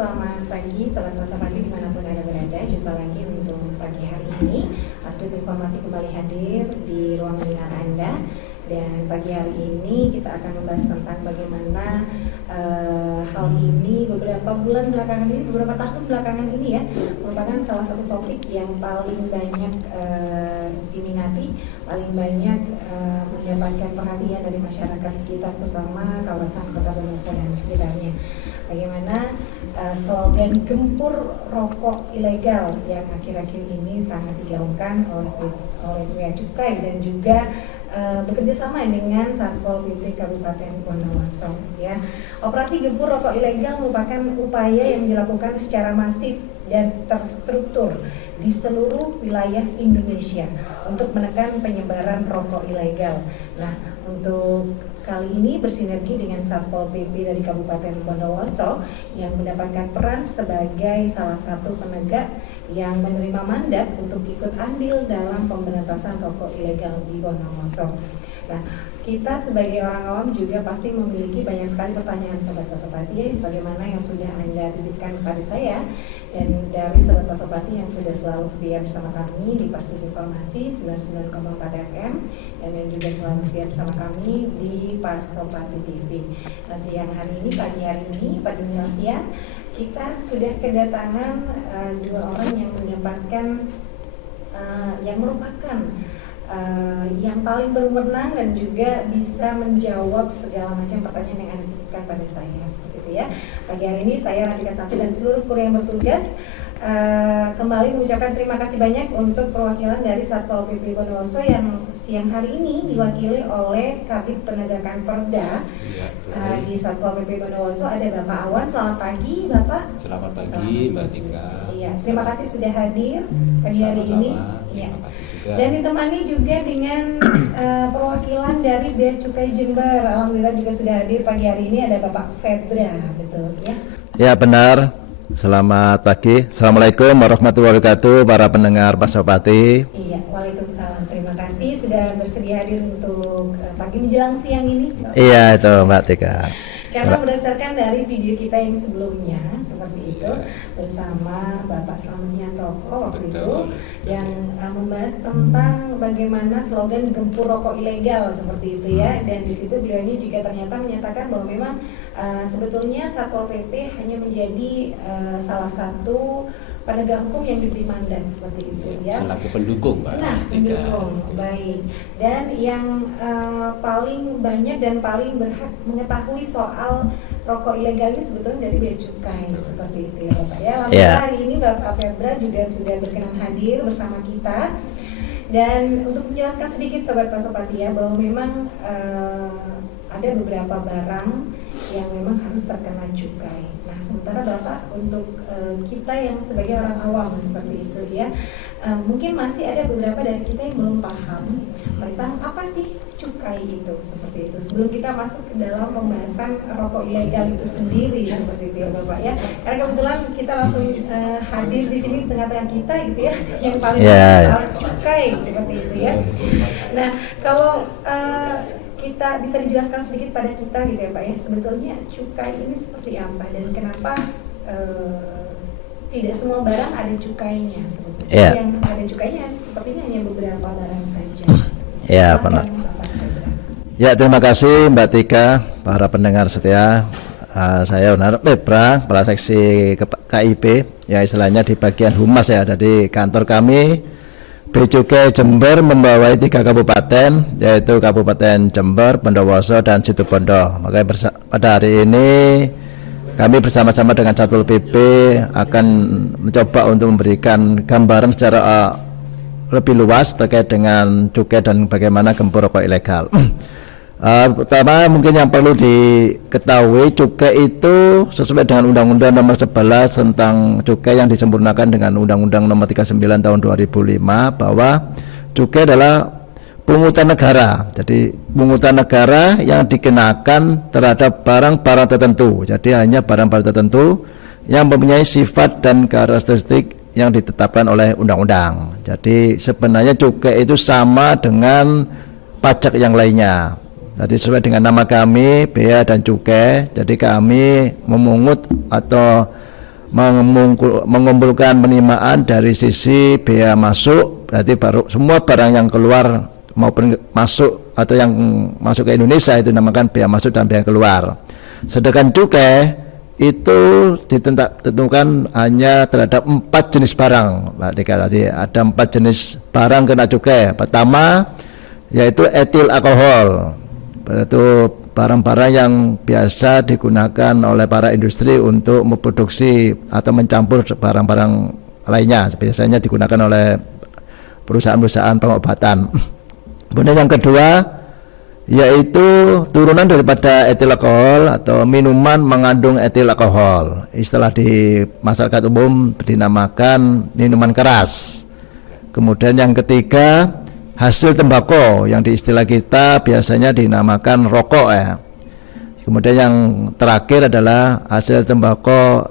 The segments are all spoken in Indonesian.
selamat pagi Sobat Pasopati dimanapun Anda berada. Jumpa lagi untuk pagi hari ini. Asduk Informasi kembali hadir di ruang webinar Anda. Dan pagi hari ini kita akan membahas tentang bagaimana hal ini beberapa bulan belakangan ini, beberapa tahun belakangan ini ya, merupakan salah satu topik yang paling banyak diminati, paling banyak mendapatkan perhatian dari masyarakat sekitar, terutama kawasan Kota Bondowoso dan sekitarnya. Bagaimana slogan gempur rokok ilegal yang akhir-akhir ini sangat digaungkan oleh Bea Cukai dan juga bekerja sama dengan Satpol PP Kabupaten Bondowoso. Ya, operasi gempur rokok ilegal merupakan upaya yang dilakukan secara masif dan terstruktur di seluruh wilayah Indonesia untuk menekan penyebaran rokok ilegal. Nah, untuk kali ini bersinergi dengan Satpol PP dari Kabupaten Bondowoso yang mendapatkan peran sebagai salah satu penegak yang menerima mandat untuk ikut andil dalam pemberantasan rokok ilegal di Bondowoso. Nah, kita sebagai orang awam juga pasti memiliki banyak sekali pertanyaan Sobat Pasopati, bagaimana yang sudah Anda titipkan kepada saya dan dari Sobat Pasopati yang sudah selalu setia bersama kami di Asduk Informasi 99,4 FM dan yang juga selalu setia bersama kami di Pasopati TV. Nah, siang hari ini, pagi hari ini, pada siang kita sudah kedatangan dua orang yang mendapatkan yang merupakan yang paling berwenang dan juga bisa menjawab segala macam pertanyaan yang Anda titipkan pada saya, seperti itu ya. Pagi hari ini saya Ratika Safi dan seluruh kru yang bertugas kembali mengucapkan terima kasih banyak untuk perwakilan dari Satpol PP Bondowoso yang siang hari ini diwakili oleh Kabid Penegakan Perda di Satpol PP Bondowoso. Ada Bapak Awan. Selamat pagi Bapak. Selamat pagi Mbak Tika. Iya, terima kasih sudah hadir pagi hari ini. Iya. Dan ditemani juga dengan perwakilan dari Bea Cukai Jember. Alhamdulillah juga sudah hadir pagi hari ini, ada Bapak Febra, betul ya? Ya benar. Selamat pagi. Assalamualaikum warahmatullahi wabarakatuh para pendengar Pasopati. Iya, waalaikumsalam. Terima kasih sudah bersedia hadir untuk pagi menjelang siang ini. Iya itu Mbak Tika. Karena berdasarkan dari video kita yang sebelumnya seperti itu bersama Bapak Slamet Toko waktu itu yang membahas tentang bagaimana slogan gempur rokok ilegal seperti itu ya, dan di situ beliaunya juga ternyata menyatakan bahwa memang sebetulnya Satpol PP hanya menjadi salah satu penegak hukum yang diberi mandat seperti itu ya. Selaku pendukung Mbak. Nah, pendukung, baik. Dan yang paling banyak dan paling berhak mengetahui soal rokok ilegal ini sebetulnya dari Bea Cukai seperti itu ya Bapak ya. Lalu hari ini Bapak Febra juga sudah berkenan hadir bersama kita. Dan untuk menjelaskan sedikit Sobat Pasopati ya, bahwa memang ada beberapa barang yang memang harus terkena cukai. Nah, sementara Bapak untuk kita yang sebagai orang awam seperti itu ya, mungkin masih ada beberapa dari kita yang belum paham tentang apa sih cukai itu, seperti itu. Sebelum kita masuk ke dalam pembahasan rokok ilegal itu sendiri seperti itu ya Bapak ya. Karena kebetulan kita langsung hadir di sini tengah-tengah kita gitu ya, yang paling soal cukai seperti itu ya. Nah, kalau kita bisa dijelaskan sedikit pada kita gitu ya Pak ya, sebetulnya cukai ini seperti apa dan kenapa tidak semua barang ada cukainya sebetulnya. Yang ada cukainya sepertinya hanya beberapa barang saja. Ya benar. Ya terima kasih Mbak Tika, para pendengar setia. Saya Honar Febra, Kepala Seksi KIP, ya istilahnya di bagian humas ya, ada di kantor kami Bea Cukai Jember membawahi 3 kabupaten, yaitu Kabupaten Jember, Bondowoso, dan Situbondo. Makanya pada hari ini kami bersama-sama dengan Satpol PP akan mencoba untuk memberikan gambaran secara lebih luas terkait dengan cukai dan bagaimana gempur rokok ilegal. Pertama mungkin yang perlu diketahui, cukai itu sesuai dengan Undang-Undang Nomor 11 tentang cukai yang disempurnakan dengan Undang-Undang Nomor 39 tahun 2005, bahwa cukai adalah pungutan negara. Jadi pungutan negara yang dikenakan terhadap barang-barang tertentu. Jadi hanya barang-barang tertentu yang mempunyai sifat dan karakteristik yang ditetapkan oleh undang-undang. Jadi sebenarnya cukai itu sama dengan pajak yang lainnya. Jadi sesuai dengan nama kami, Bea dan Cukai, jadi kami memungut atau mengumpulkan penerimaan dari sisi bea masuk, berarti baru semua barang yang keluar maupun masuk atau yang masuk ke Indonesia itu dinamakan bea masuk dan bea keluar. Sedangkan cukai itu ditentukan hanya terhadap 4 jenis barang, Pak Dika. Tadi ada 4 jenis barang kena cukai. Pertama yaitu etil alkohol, itu barang-barang yang biasa digunakan oleh para industri untuk memproduksi atau mencampur barang-barang lainnya, biasanya digunakan oleh perusahaan-perusahaan pengobatan. Kemudian yang kedua yaitu turunan daripada etil alkohol atau minuman mengandung etil alkohol, istilah di masyarakat umum dinamakan minuman keras. Kemudian yang ketiga hasil tembakau yang di istilah kita biasanya dinamakan rokok ya. Kemudian yang terakhir adalah hasil tembakau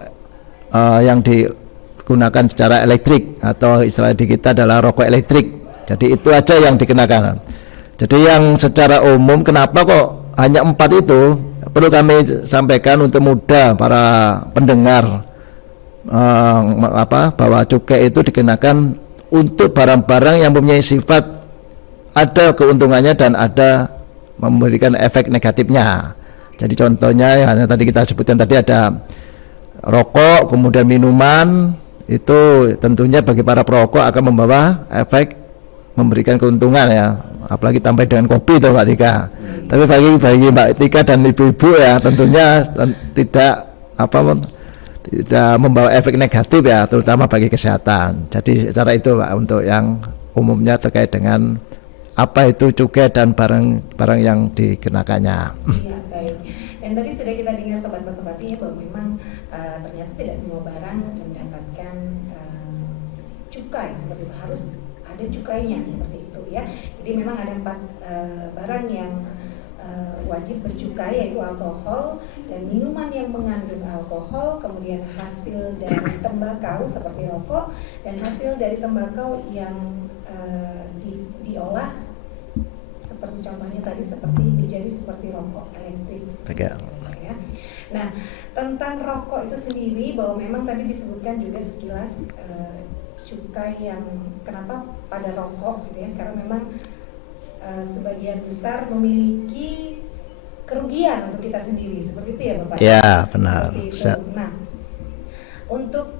yang digunakan secara elektrik atau istilah di kita adalah rokok elektrik. Jadi itu aja yang dikenakan. Jadi yang secara umum kenapa kok hanya 4 itu perlu kami sampaikan untuk mudah para pendengar bahwa cukai itu dikenakan untuk barang-barang yang mempunyai sifat ada keuntungannya dan ada memberikan efek negatifnya. Jadi contohnya yang tadi kita sebutkan tadi ada rokok, kemudian minuman, itu tentunya bagi para perokok akan membawa efek memberikan keuntungan ya, apalagi tambah dengan kopi itu Mbak Tika. Tapi bagi Mbak Tika dan ibu-ibu ya tentunya tidak membawa efek negatif ya, terutama bagi kesehatan. Jadi secara itu Pak untuk yang umumnya terkait dengan apa itu cukai dan barang-barang yang dikenakannya. Iya, baik. Dan tadi sudah kita dengar sobat-sobatnya bahwa memang ternyata tidak semua barang mendapatkan cukai seperti itu, harus ada cukainya seperti itu ya. Jadi memang ada 4 barang yang wajib bercukai, yaitu alkohol dan minuman yang mengandung alkohol, kemudian hasil dari tembakau seperti rokok, dan hasil dari tembakau yang diolah seperti contohnya tadi menjadi seperti rokok elektrik ya. Nah, tentang rokok itu sendiri bahwa memang tadi disebutkan juga sekilas cukai yang kenapa pada rokok gitu ya, karena memang sebagian besar memiliki kerugian untuk kita sendiri, seperti itu ya Bapak? Ya, benar. Nah, untuk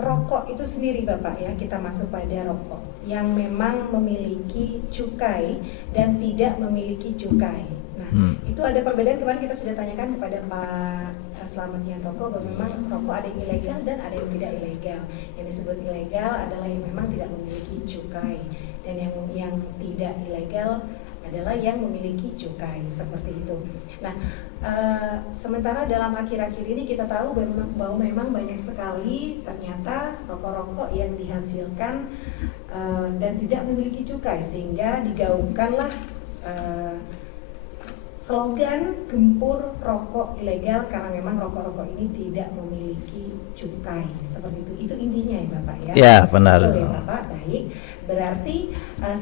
rokok itu sendiri Bapak ya, kita masuk pada rokok yang memang memiliki cukai dan tidak memiliki cukai. Nah, itu ada perbedaan. Kemarin kita sudah tanyakan kepada Pak Slamet Yantoko bahwa memang rokok ada yang ilegal dan ada yang tidak ilegal. Yang disebut ilegal adalah yang memang tidak memiliki cukai, dan yang tidak ilegal adalah yang memiliki cukai, seperti itu. Nah, sementara dalam akhir-akhir ini kita tahu bahwa memang banyak sekali ternyata rokok-rokok yang dihasilkan dan tidak memiliki cukai, sehingga digaungkanlah slogan gempur rokok ilegal karena memang rokok-rokok ini tidak memiliki cukai, seperti itu. Itu intinya ya Bapak ya? Ya, benar. Betul ya Bapak, baik. Berarti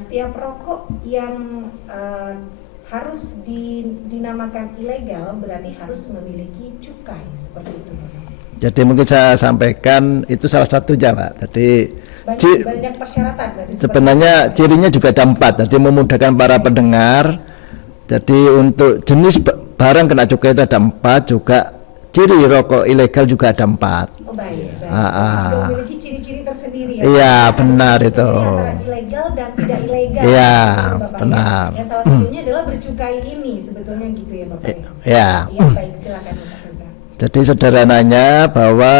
setiap rokok yang harus dinamakan ilegal berarti harus memiliki cukai, seperti itu Bapak. Jadi mungkin saya sampaikan itu salah satunya Pak. Jadi banyak persyaratan. Sebenarnya cirinya juga ada 4. Jadi memudahkan para pendengar. Jadi untuk jenis barang kena cukai itu ada 4, juga ciri rokok ilegal juga ada 4. Oh baik. Memiliki ciri-ciri tersendiri ya. Iya benar itu. Antara ilegal dan tidak ilegal. Iya benar. Ya salah satunya adalah bercukai ini sebetulnya gitu ya Bapak. Iya. Iya baik, silakan Bapak. Jadi sederhananya bahwa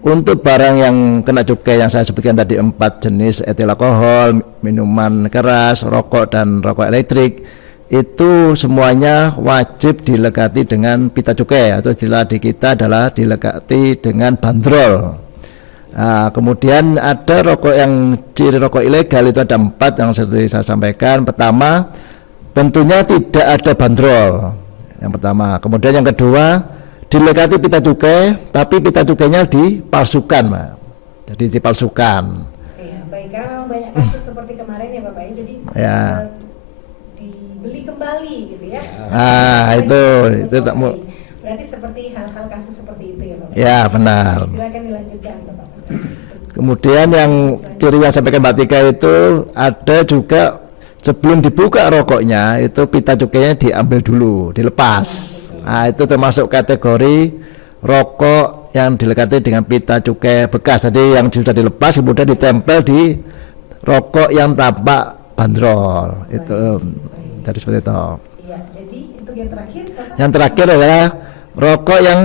untuk barang yang kena cukai yang saya sebutkan tadi 4 jenis etil alkohol, minuman keras, rokok dan rokok elektrik, itu semuanya wajib dilekati dengan pita cukai atau istilah di kita adalah dilekati dengan bandrol. Nah, kemudian ada rokok yang ciri rokok ilegal itu ada 4 yang seperti saya sampaikan. Pertama, tentunya tidak ada bandrol. Yang pertama. Kemudian yang kedua, dilekati pita cukai, tapi pita cukainya dipalsukan, Pak. Jadi dipalsukan. Iya, baik. Karena banyak kasus seperti kemarin ya Bapak ya. Jadi dibeli kembali gitu ya. Itu tak mau. berarti seperti hal-hal kasus seperti itu ya Bapak? Ya, benar. Silakan dilanjutkan Bapak. Kemudian yang kiri yang sampaikan Mbak Tika itu ada juga sebelum dibuka rokoknya itu pita cukainya diambil dulu, dilepas. Nah, itu termasuk kategori rokok yang dilekati dengan pita cukai bekas. Jadi yang sudah dilepas kemudian ditempel di rokok yang tanpa bandrol. Itu jadi seperti itu. Iya, jadi untuk yang terakhir Bapak? Yang terakhir adalah rokok yang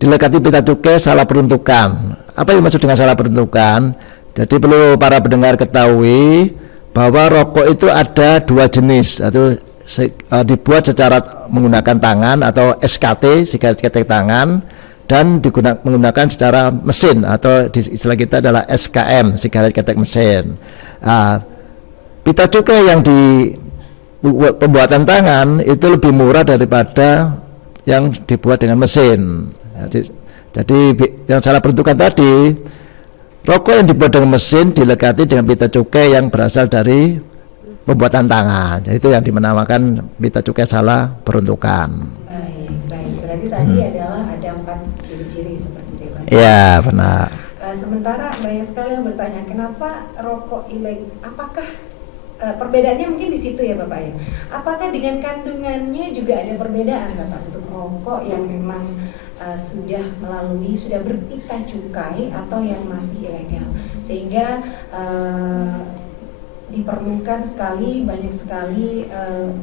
dilekati pita cukai salah peruntukan. Apa yang maksud dengan salah peruntukan? Jadi perlu para pendengar ketahui bahwa rokok itu ada dua jenis, atau dibuat secara menggunakan tangan atau SKT, sigaret ketek tangan, dan menggunakan secara mesin atau di istilah kita adalah SKM, sigaret ketek mesin. Pita cukai yang di pembuatan tangan itu lebih murah daripada yang dibuat dengan mesin. Jadi yang salah peruntukan tadi, rokok yang dibuat dengan mesin dilekati dengan pita cukai yang berasal dari pembuatan tangan. Jadi itu yang dinamakan pita cukai salah peruntukan. Baik. Berarti tadi adalah ada 4 ciri-ciri seperti itu Pak. Ya, benar. Sementara banyak sekali yang bertanya, kenapa rokok ilegal? Apakah perbedaannya mungkin di situ ya Bapak ya? Apakah dengan kandungannya juga ada perbedaan Bapak untuk rokok yang memang sudah berpita cukai atau yang masih ilegal, sehingga diperlukan banyak sekali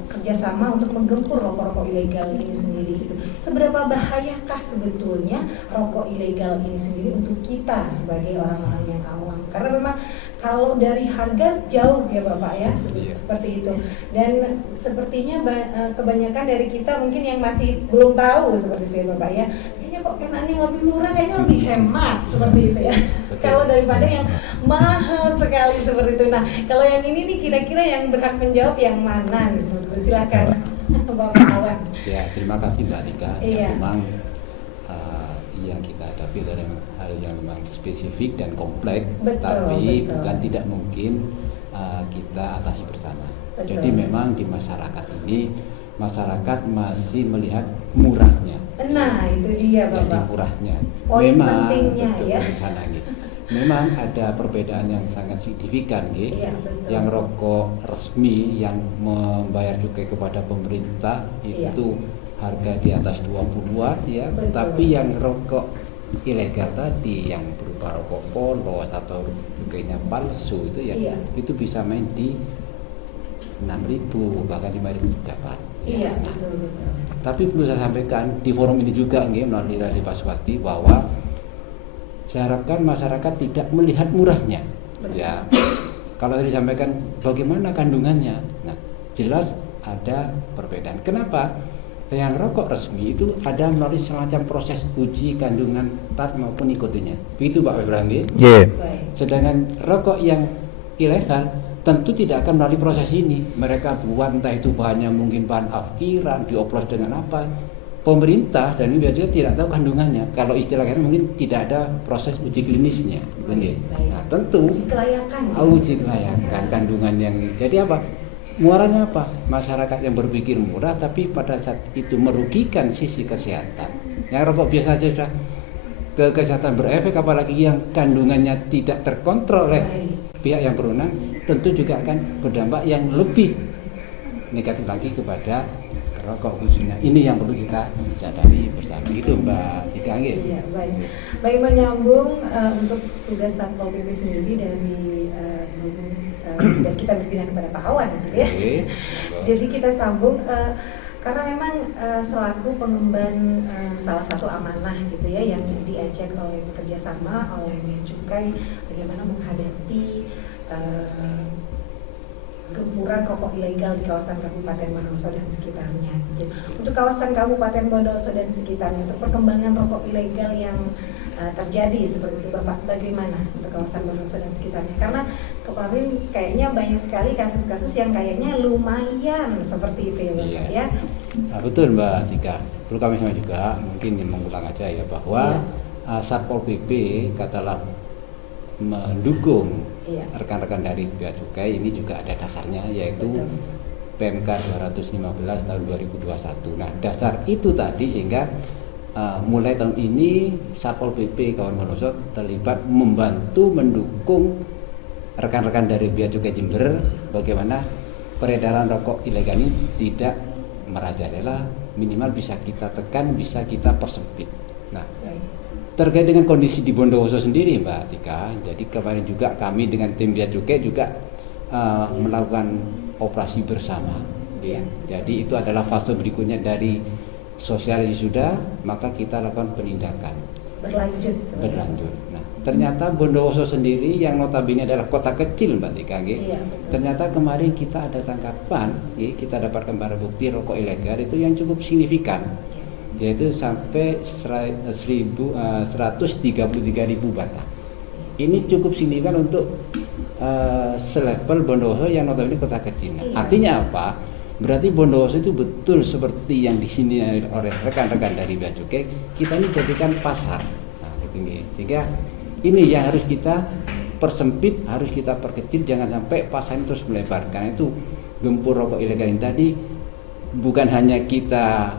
kerjasama untuk menggempur rokok-rokok ilegal ini sendiri gitu. Seberapa bahayakah sebetulnya rokok ilegal ini sendiri untuk kita sebagai orang-orang yang awam? Karena memang kalau dari harga jauh ya Bapak ya, seperti itu. Dan sepertinya kebanyakan dari kita mungkin yang masih belum tahu seperti itu ya Bapak ya. Kayaknya kok kenaan yang lebih murah, kayaknya lebih hemat seperti itu ya. Kalau daripada yang mahal sekali seperti itu. Nah, kalau yang ini nih kira-kira yang berhak menjawab yang mana nih? Silakan Bapak Awan. Ya, terima kasih Mbak Tika. Iya. Memang yang kita hadapi adalah hal yang memang spesifik dan kompleks, tapi bukan tidak mungkin kita atasi bersama. Betul. Jadi memang di masyarakat ini, masyarakat masih melihat murahnya. Nah, itu dia Bapak. Jadi murahnya. Poin memang pentingnya betul, ya. di sana, gitu. Memang ada perbedaan yang sangat signifikan, gitu. Iya, betul. Yang rokok resmi yang membayar cukai kepada pemerintah itu harga di atas 20-an ya. Betul. Tapi yang rokok ilegal tadi yang berupa rokok polos atau cukainya palsu itu ya, itu bisa main di 6.000 bahkan 5.000 dapat. Iya, Nah, betul. tapi perlu saya sampaikan di forum ini juga melalui Radio Paswati bahwa saya harapkan masyarakat tidak melihat murahnya. Betul. Ya. Kalau tadi disampaikan bagaimana kandungannya. Nah, jelas ada perbedaan. Kenapa? Yang rokok resmi itu ada melalui semacam proses uji kandungan tat maupun nikotinnya. Begitu Pak Ibrahim. Yeah. Sedangkan rokok yang ilegal tentu tidak akan melalui proses ini. Mereka buat entah itu bahannya mungkin bahan afkiran, dioplos dengan apa. Pemerintah dan ini juga tidak tahu kandungannya. Kalau istilahnya mungkin tidak ada proses uji klinisnya. Nah, tentu uji kelayakan kandungan yang jadi apa? Muaranya apa? Masyarakat yang berpikir murah tapi pada saat itu merugikan sisi kesehatan. Yang rokok biasa saja sudah ke kesehatan berefek, apalagi yang kandungannya tidak terkontrol oleh pihak yang berwenang, tentu juga akan berdampak yang lebih negatif lagi kepada rokok khususnya. Ini yang perlu kita sadari bersama. Itu Mbak Tika. Iya, baik menyambung untuk tugas Satpol PP sendiri dari sudah kita berpindah kepada Pak Awan gitu ya. Jadi kita sambung karena memang selaku pengemban salah satu amanah gitu ya yang diajak oleh bekerja sama oleh Bea Cukai bagaimana menghadapi gempuran rokok ilegal di kawasan Kabupaten Bondowoso dan sekitarnya. Jadi, untuk kawasan Kabupaten Bondowoso dan sekitarnya, untuk perkembangan rokok ilegal yang terjadi seperti itu, Bapak, bagaimana untuk kawasan Bondowoso dan sekitarnya? Karena kemarin kayaknya banyak sekali kasus-kasus yang kayaknya lumayan seperti itu ya, Bapak ya. Nah, betul Mbak Tika. Perlu kami sama juga mungkin mengulang aja ya bahwa Satpol PP katalah mendukung rekan-rekan dari Bea Cukai ini juga ada dasarnya yaitu PMK 215 tahun 2021. Nah, dasar itu tadi sehingga mulai tahun ini Satpol PP Kabupaten Bondowoso terlibat membantu mendukung rekan-rekan dari Bea Cukai Jember bagaimana peredaran rokok ilegal ini tidak merajalela, minimal bisa kita tekan, bisa kita persempit. Nah, terkait dengan kondisi di Bondowoso sendiri Mbak Tika, jadi kemarin juga kami dengan tim Bea Cukai juga melakukan operasi bersama. Ya. Jadi itu adalah fase berikutnya dari sosialisasi sudah, maka kita lakukan penindakan. Berlanjut. Nah, ternyata Bondowoso sendiri yang notabene adalah kota kecil Mbak Tika, iya, ternyata kemarin kita ada tangkapan, kita dapatkan barang bukti rokok ilegal itu yang cukup signifikan, yaitu sampai 133.000 batang. Ini cukup signifikan untuk selevel Bondowoso yang notabene kota kecil. Nah, artinya apa? Berarti Bondowoso itu betul seperti yang di sini oleh rekan-rekan dari Bea Cukai, kita ini jadikan pasar. Nah, sehingga ini yang harus kita persempit, harus kita perkecil, jangan sampai pasar ini terus melebar. Karena itu gempur rokok ilegal ini tadi bukan hanya kita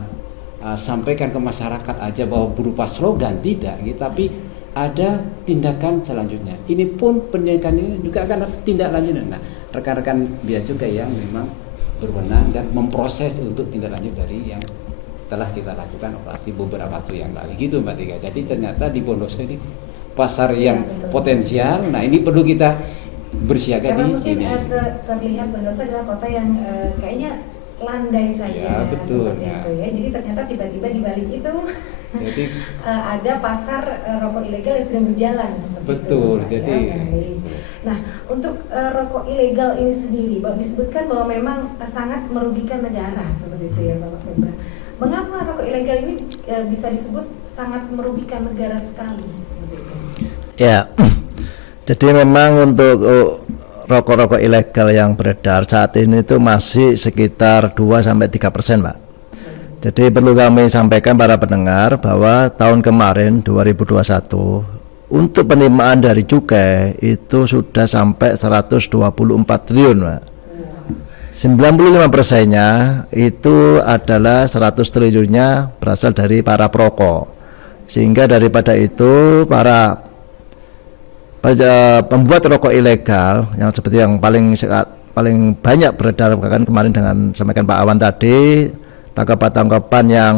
sampaikan ke masyarakat aja bahwa berupa slogan, tidak, tapi ada tindakan selanjutnya. Ini pun pendidikan ini juga akan tindak lanjut. Nah, rekan-rekan Bea Cukai yang memang berwenang dan memproses untuk tindak lanjut dari yang telah kita lakukan operasi beberapa waktu yang lalu gitu Mbak Tika. Jadi ternyata di Bondowoso ini pasar yang potensial. Nah, ini perlu kita bersiaga di sini. Terlihat Bondowoso adalah kota yang kayaknya landai saja, betul, seperti itu ya. Jadi ternyata tiba-tiba di balik itu jadi ada pasar rokok ilegal yang sedang berjalan seperti betul, itu. Jadi nah, untuk rokok ilegal ini sendiri disebutkan bahwa memang sangat merugikan negara seperti itu ya Bapak Febra. Mengapa rokok ilegal ini bisa disebut sangat merugikan negara sekali seperti itu? Ya. Jadi memang untuk rokok-rokok ilegal yang beredar saat ini itu masih sekitar 2-3%, Pak. Jadi perlu kami sampaikan para pendengar bahwa tahun kemarin 2021 untuk penerimaan dari cukai itu sudah sampai 124 triliun, Pak. 95%-nya itu adalah 100 triliunnya berasal dari para perokok. Sehingga daripada itu para pembuat rokok ilegal yang seperti yang paling banyak beredar bahkan kemarin dengan sampaikan Pak Awan tadi, tangkapan-tangkapan yang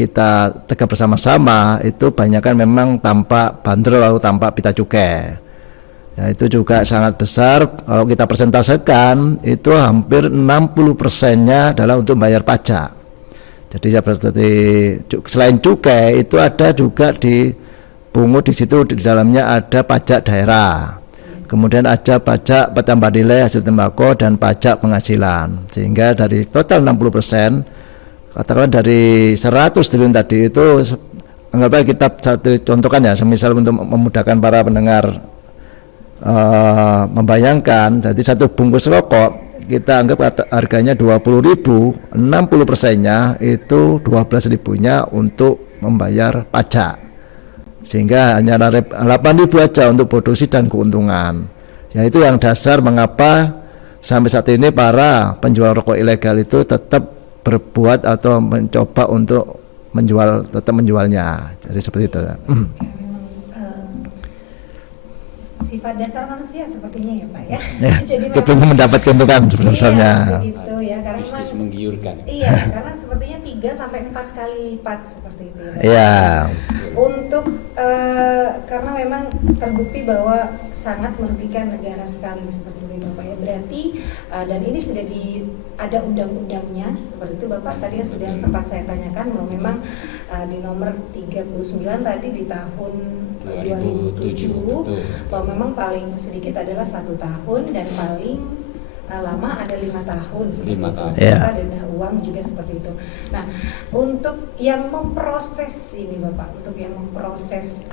kita tegak bersama-sama itu banyak kan memang tanpa bandrol atau tanpa pita cukai. Ya, itu juga sangat besar. Kalau kita presentasekan itu hampir 60%-nya adalah untuk bayar pajak. Jadi seperti selain cukai itu ada juga dipungut di situ, di dalamnya ada pajak daerah. Kemudian ada pajak petambah nilai hasil tembakau dan pajak penghasilan. Sehingga dari total 60%, katakanlah dari 100 triliun tadi itu, anggaplah kita satu contohkan ya, semisal untuk memudahkan para pendengar membayangkan, jadi satu bungkus rokok kita anggap harganya 20.000, 60%-nya itu 12.000-nya untuk membayar pajak, sehingga hanya 8.000 aja untuk produksi dan keuntungan. Ya, itu yang dasar mengapa sampai saat ini para penjual rokok ilegal itu tetap berbuat atau mencoba untuk tetap menjualnya. Jadi seperti itu. Sifat dasar manusia sepertinya ya Pak ya. Jadi memang mendapat keuntungan sebesarnya. Iya, begitu ya, karena bisnis menggiurkan. Iya, karena sepertinya 3-4 kali lipat seperti itu ya. Iya. Untuk karena memang terbukti bahwa sangat merugikan negara sekali seperti itu Bapak ya. Berarti dan ini sudah ada undang-undangnya seperti itu Bapak, tadi sudah sempat saya tanyakan bahwa memang di nomor 39 tadi di tahun 2007 bahwa memang paling sedikit adalah 1 tahun dan paling lama ada 5 tahun seperti itu. Yeah. Denda uang juga seperti itu. Nah, untuk yang memproses ini Bapak, untuk yang memproses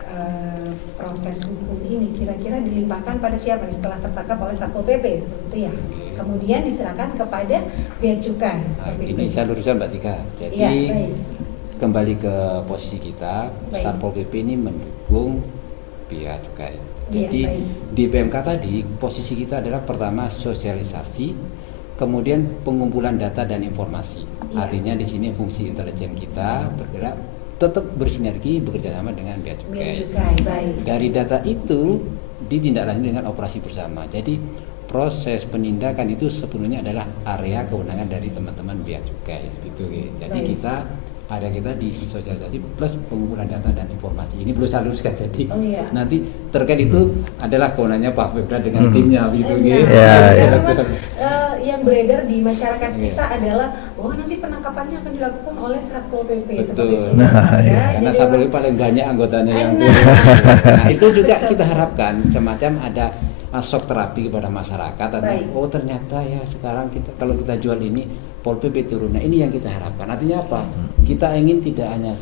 proses hukum ini kira-kira dilimpahkan pada siapa setelah tertangkap oleh Satpol PP seperti itu ya. Kemudian diserahkan kepada Bea Cukai seperti itu. Ini saya luruskan Mbak Tika. Jadi ya, kembali ke posisi kita, Satpol PP ini mendukung Bea Cukai. Jadi di PMK tadi posisi kita adalah pertama sosialisasi, kemudian pengumpulan data dan informasi. Artinya di sini fungsi intelijen kita bergerak tetap bersinergi bekerja sama dengan bea Bea cukai. cukai, baik. Dari data itu ditindaklanjuti dengan operasi bersama. Jadi proses penindakan itu sepenuhnya adalah area kewenangan dari teman-teman bea cukai gitu. Jadi Baik. kita area kita di sosialisasi plus pengumpulan data dan informasi. Ini perlu saya luruskan, jadi Oh, iya. nanti terkait itu adalah kewenangannya Pak Pemda dengan timnya gitu. Nah, Ya, ya. memang, yang beredar di masyarakat Iya. kita adalah bahwa nanti penangkapannya akan dilakukan oleh Satpol PP seperti Betul. itu. Nah, Ya, iya. Karena jadi Satpol orang- PP paling banyak anggotanya yang Nah. turun. Nah, itu juga Betul. kita harapkan semacam ada shock terapi kepada masyarakat. Baik. Oh ternyata ya sekarang kita kalau kita jual ini Pol PP turun. Nah ini yang kita harapkan. Artinya apa? Kita ingin tidak hanya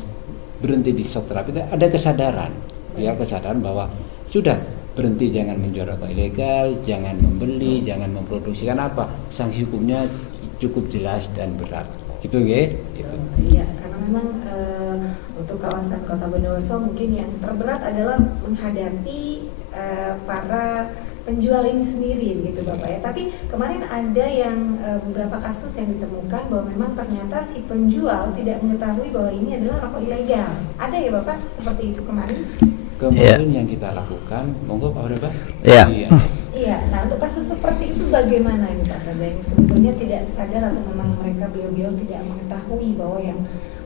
berhenti di shock terapi, ada kesadaran, ya kesadaran bahwa sudah berhenti, jangan menjual rokok ilegal, jangan membeli, jangan memproduksi. Karena apa? Sanksi hukumnya cukup jelas dan berat. Gitu ya? Gitu. Iya, karena memang untuk kawasan Kota Bondowoso mungkin yang terberat adalah menghadapi para penjual ini sendiri gitu Bapak ya. Tapi kemarin ada yang beberapa kasus yang ditemukan bahwa memang ternyata si penjual tidak mengetahui bahwa ini adalah rokok ilegal. Ada ya Bapak seperti itu kemarin? Kemarin yang kita lakukan, monggo Pak Febda. Iya. Iya, nah untuk kasus seperti itu bagaimana ini Pak Febda yang sebetulnya tidak sadar atau memang mereka beliau-beliau tidak mengetahui bahwa yang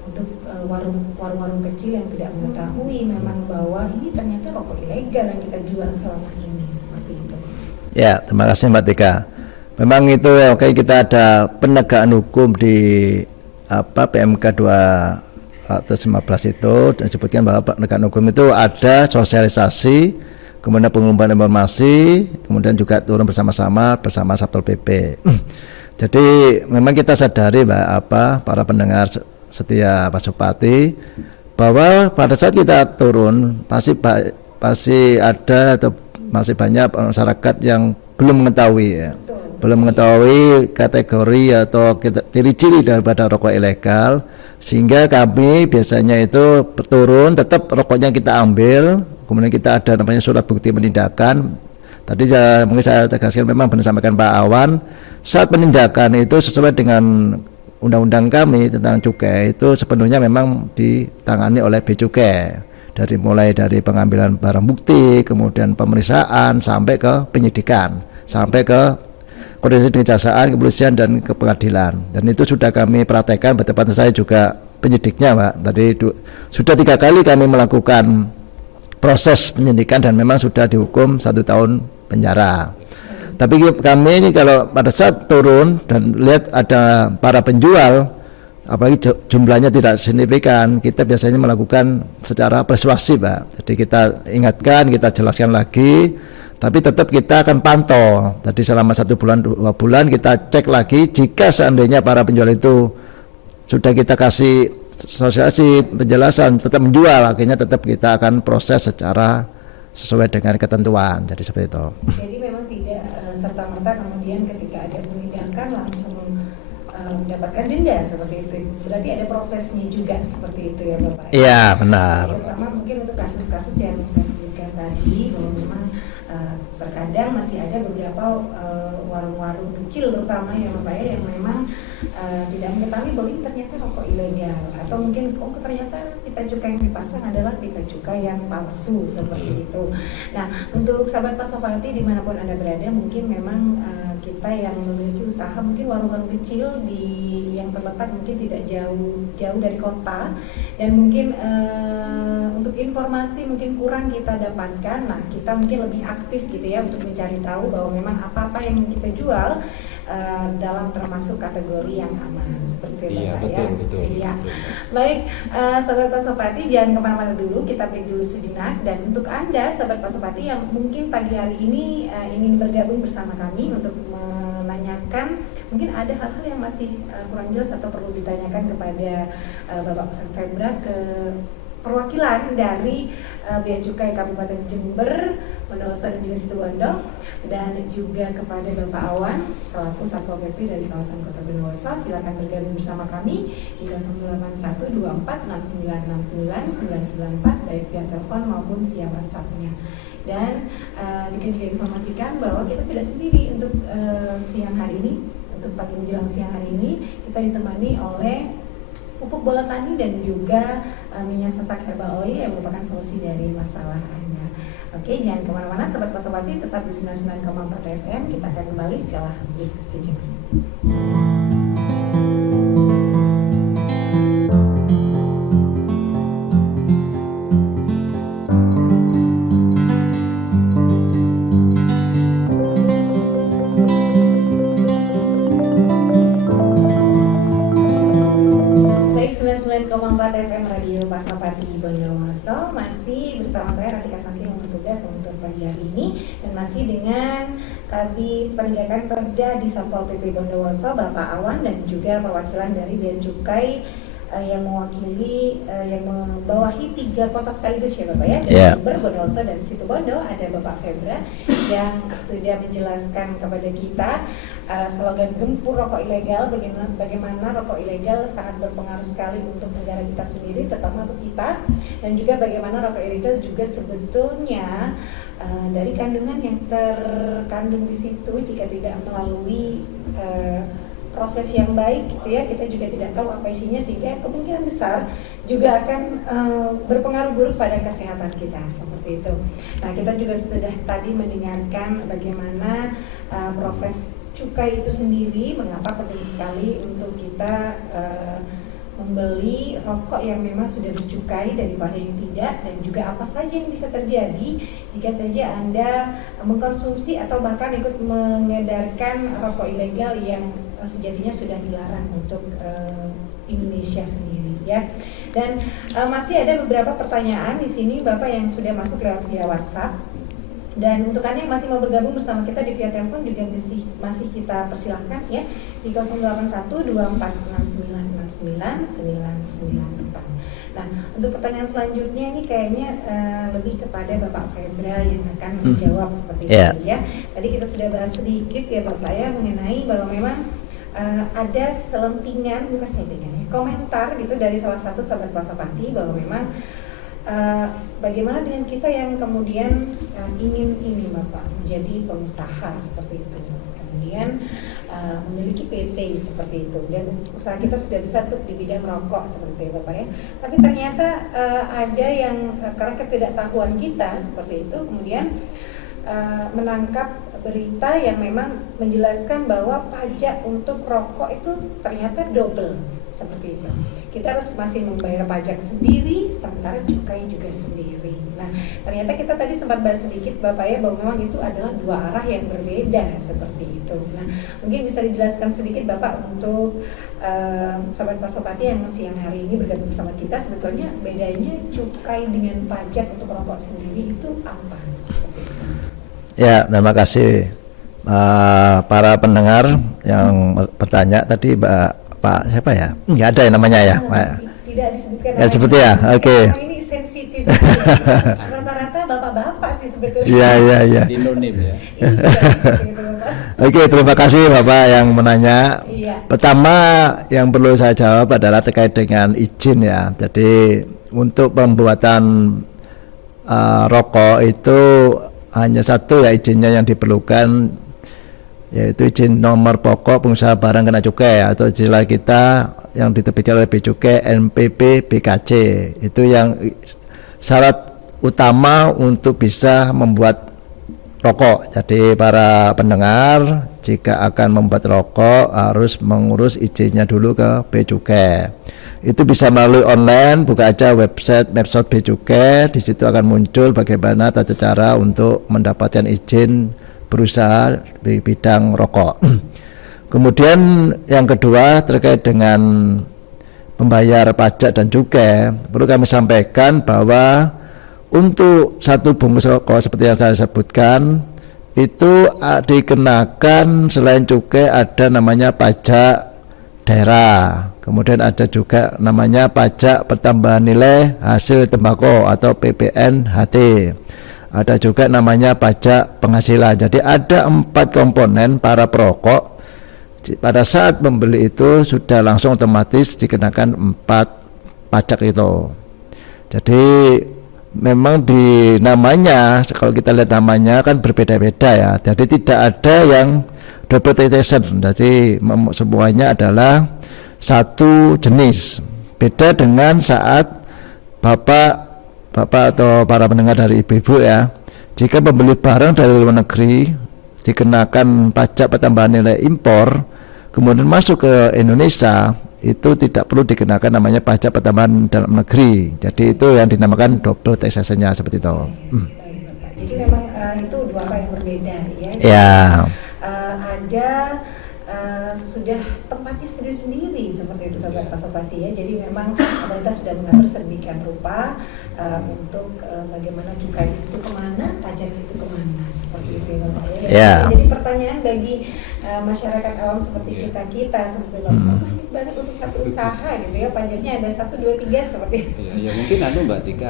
untuk warung-warung kecil yang tidak mengetahui memang bahwa ini ternyata rokok ilegal yang kita jual selama ini seperti itu. Ya, terima kasih Mbak Tika. Memang itu oke, kita ada penegakan hukum di PMK 215 itu, dan disebutkan bahwa penegakan hukum itu ada sosialisasi, kemudian pengumpulan informasi, kemudian juga turun bersama-sama bersama Satpol PP. Jadi memang kita sadari para pendengar setia Pak Supati, bahwa pada saat kita turun pasti ada atau masih banyak masyarakat yang belum mengetahui ya. Belum mengetahui kategori atau ciri-ciri daripada rokok ilegal, sehingga kami biasanya itu turun, tetap rokoknya kita ambil, kemudian kita ada namanya surat bukti penindakan. Tadi mungkin saya tegaskan, memang benar sampaikan Pak Awan, saat penindakan itu sesuai dengan undang-undang kami tentang cukai itu sepenuhnya memang ditangani oleh Bea Cukai, mulai dari pengambilan barang bukti, kemudian pemeriksaan sampai ke penyidikan, sampai ke koordinasi kejaksaan, kepolisian dan ke pengadilan. Dan itu sudah kami praktekkan, bertepatan saya juga penyidiknya Pak. Tadi sudah 3 kali kami melakukan proses penyidikan dan memang sudah dihukum 1 tahun penjara. Tapi kami ini kalau pada saat turun dan lihat ada para penjual, apalagi jumlahnya tidak signifikan, kita biasanya melakukan secara persuasif Pak. Jadi kita ingatkan, kita jelaskan lagi, tapi tetap kita akan pantau. Jadi selama 1 bulan 2 bulan kita cek lagi, jika seandainya para penjual itu sudah kita kasih sosialisasi penjelasan tetap menjual, akhirnya tetap kita akan proses secara sesuai dengan ketentuan. Jadi seperti itu. Jadi memang tidak serta-merta kemudian ketika ada penindakan langsung mendapatkan denda seperti itu. Berarti ada prosesnya juga seperti itu ya Bapak? Iya, benar. Terutama mungkin untuk kasus-kasus yang saya sebutkan tadi, bahwa memang terkadang masih ada beberapa warung-warung kecil terutama ya Bapak ya, yang memang tidak mengetahui bahwa ini ternyata rokok ilegal, atau mungkin ternyata pita cukai yang dipasang adalah pita cukai yang palsu seperti itu. Nah, untuk sahabat Pak Supati dimanapun Anda berada, mungkin memang kita yang memiliki usaha, mungkin warung-warung kecil yang terletak mungkin tidak jauh dari kota, dan mungkin untuk informasi mungkin kurang kita dapatkan. Nah, kita mungkin lebih aktif gitu ya untuk mencari tahu bahwa memang apa-apa yang kita jual dalam termasuk kategori yang aman seperti itu Iya, Bapak betul, ya. betul, Iya. betul. Baik, sahabat Pak Supati jangan kemana-mana dulu, kita break dulu sejenak. Dan untuk Anda sahabat Pak Supati yang mungkin pagi hari ini ingin bergabung bersama kami untuk menanyakan, mungkin ada hal-hal yang masih kurang jelas atau perlu ditanyakan kepada Bapak Febra ke perwakilan dari Bea Cukai Kabupaten Jember, Bondowoso dan juga Situbondo, dan juga kepada Bapak Awan selaku Satpol PP dari kawasan Kota Bondowoso. Silakan bergabung bersama kami di 081246969994 baik via telepon maupun via WhatsApp-nya. Dan kita juga informasikan bahwa kita tidak sendiri untuk siang hari ini, untuk pagi menjelang siang hari ini kita ditemani oleh Pupuk Bola Tani dan juga minyak sesak herbal oil yang merupakan solusi dari masalah Anda. Oke, jangan kemana-mana Sobat Pasopati, tetap di 99,4 FM. Kita akan kembali setelah break sejenak. Baik, 99,4 FM Radio Pasopati Bondowoso, masih bersama saya Ratika Santi yang bertugas untuk pagi hari ini, dan masih dengan Kabid Penegakan Perda di Satpol PP Bondowoso Bapak Awan, dan juga perwakilan dari Bea Cukai yang mewakili yang membawahi 3 kota sekaligus ya Bapak ya, dari Jember, Bondowoso dan Situbondo. Ada Bapak Febra yang sudah menjelaskan kepada kita slogan gempur rokok ilegal, bagaimana rokok ilegal sangat berpengaruh sekali untuk negara kita sendiri, terutama untuk kita, dan juga bagaimana rokok ilegal juga sebetulnya dari kandungan yang terkandung di situ, jika tidak melalui proses yang baik gitu ya, kita juga tidak tahu apa isinya, sehingga kemungkinan besar juga akan berpengaruh buruk pada kesehatan kita, seperti itu. Nah, kita juga sudah tadi mendengarkan bagaimana proses cukai itu sendiri, mengapa penting sekali untuk kita membeli rokok yang memang sudah bercukai daripada yang tidak, dan juga apa saja yang bisa terjadi jika saja Anda mengkonsumsi atau bahkan ikut mengedarkan rokok ilegal yang sejatinya sudah dilarang untuk Indonesia sendiri ya. Dan masih ada beberapa pertanyaan di sini Bapak yang sudah masuk lewat via WhatsApp. Dan untuk Anda yang masih mau bergabung bersama kita di via telepon juga masih kita persilahkan ya di 081246969994. Nah, untuk pertanyaan selanjutnya ini kayaknya lebih kepada Bapak Febra yang akan menjawab seperti itu ya. Tadi kita sudah bahas sedikit ya Bapak ya mengenai bahwa memang ada selentingan, bukan selentingan ya, komentar gitu dari salah satu Sobat Pasopati bahwa memang bagaimana dengan kita yang kemudian ingin ini Bapak menjadi pengusaha seperti itu, kemudian memiliki PT seperti itu, dan usaha kita sudah besar tuh di bidang rokok seperti itu Bapak ya, tapi ternyata ada yang karena ketidaktahuan kita seperti itu kemudian menangkap berita yang memang menjelaskan bahwa pajak untuk rokok itu ternyata double seperti itu. Kita harus masih membayar pajak sendiri, sementara cukai juga sendiri. Nah, ternyata kita tadi sempat bahas sedikit Bapak ya bahwa memang itu adalah 2 arah yang berbeda seperti itu. Nah, mungkin bisa dijelaskan sedikit Bapak untuk Sobat Pasopati yang siang hari ini bergabung bersama kita, sebetulnya bedanya cukai dengan pajak untuk rokok sendiri itu apa? Ya, terima kasih para pendengar yang bertanya tadi Pak siapa ya? Nggak ada yang namanya ya, Pak. Tidak disebutkan. Ya seperti ya. Oke. Ini sensitif. Rata-rata bapak-bapak sih sebetulnya. Iya. Dinonim ya. Oke, terima kasih Bapak yang menanya. Iya. Pertama yang perlu saya jawab adalah terkait dengan izin ya. Jadi untuk pembuatan rokok itu hanya satu ya izinnya yang diperlukan, yaitu izin nomor pokok pengusaha barang kena cukai atau istilah kita yang diterbitkan oleh Bea Cukai NPP BKC. Itu yang syarat utama untuk bisa membuat rokok. Jadi para pendengar jika akan membuat rokok harus mengurus izinnya dulu ke Bea Cukai. Itu bisa melalui online, buka aja website Bea Cukai, di situ akan muncul bagaimana tata cara untuk mendapatkan izin berusaha di bidang rokok. Kemudian yang kedua terkait dengan membayar pajak dan cukai, perlu kami sampaikan bahwa untuk satu bungkus rokok seperti yang saya sebutkan itu dikenakan selain cukai ada namanya pajak daerah, kemudian ada juga namanya pajak pertambahan nilai hasil tembakau atau PPNHT. Ada juga namanya pajak penghasilan. Jadi ada 4 komponen para perokok. Pada saat membeli itu sudah langsung otomatis dikenakan 4 pajak itu. Jadi memang di namanya, kalau kita lihat namanya kan berbeda-beda ya. Jadi tidak ada yang double taxation. Jadi semuanya adalah satu jenis. Beda dengan saat Bapak atau para pendengar dari ibu-ibu ya, jika membeli barang dari luar negeri dikenakan pajak pertambahan nilai impor, kemudian masuk ke Indonesia itu tidak perlu dikenakan namanya pajak pertambahan dalam negeri. Jadi itu yang dinamakan double taxation-nya seperti itu. Baik, Bapak. Jadi memang itu dua hal yang berbeda ya. Ya. Ada sudah tempatnya sendiri-sendiri seperti itu Sobat Pasopati ya. Jadi memang pemerintah sudah mengatur sedemikian rupa untuk bagaimana cukai itu kemana, pajak itu kemana, seperti itu ya Bapak ya. Yeah. Jadi pertanyaan bagi masyarakat awam seperti kita seperti Bapak, banyak banget untuk satu usaha gitu ya, pajaknya ada 1, 2, 3 seperti itu. Ya mungkin Mbak Tika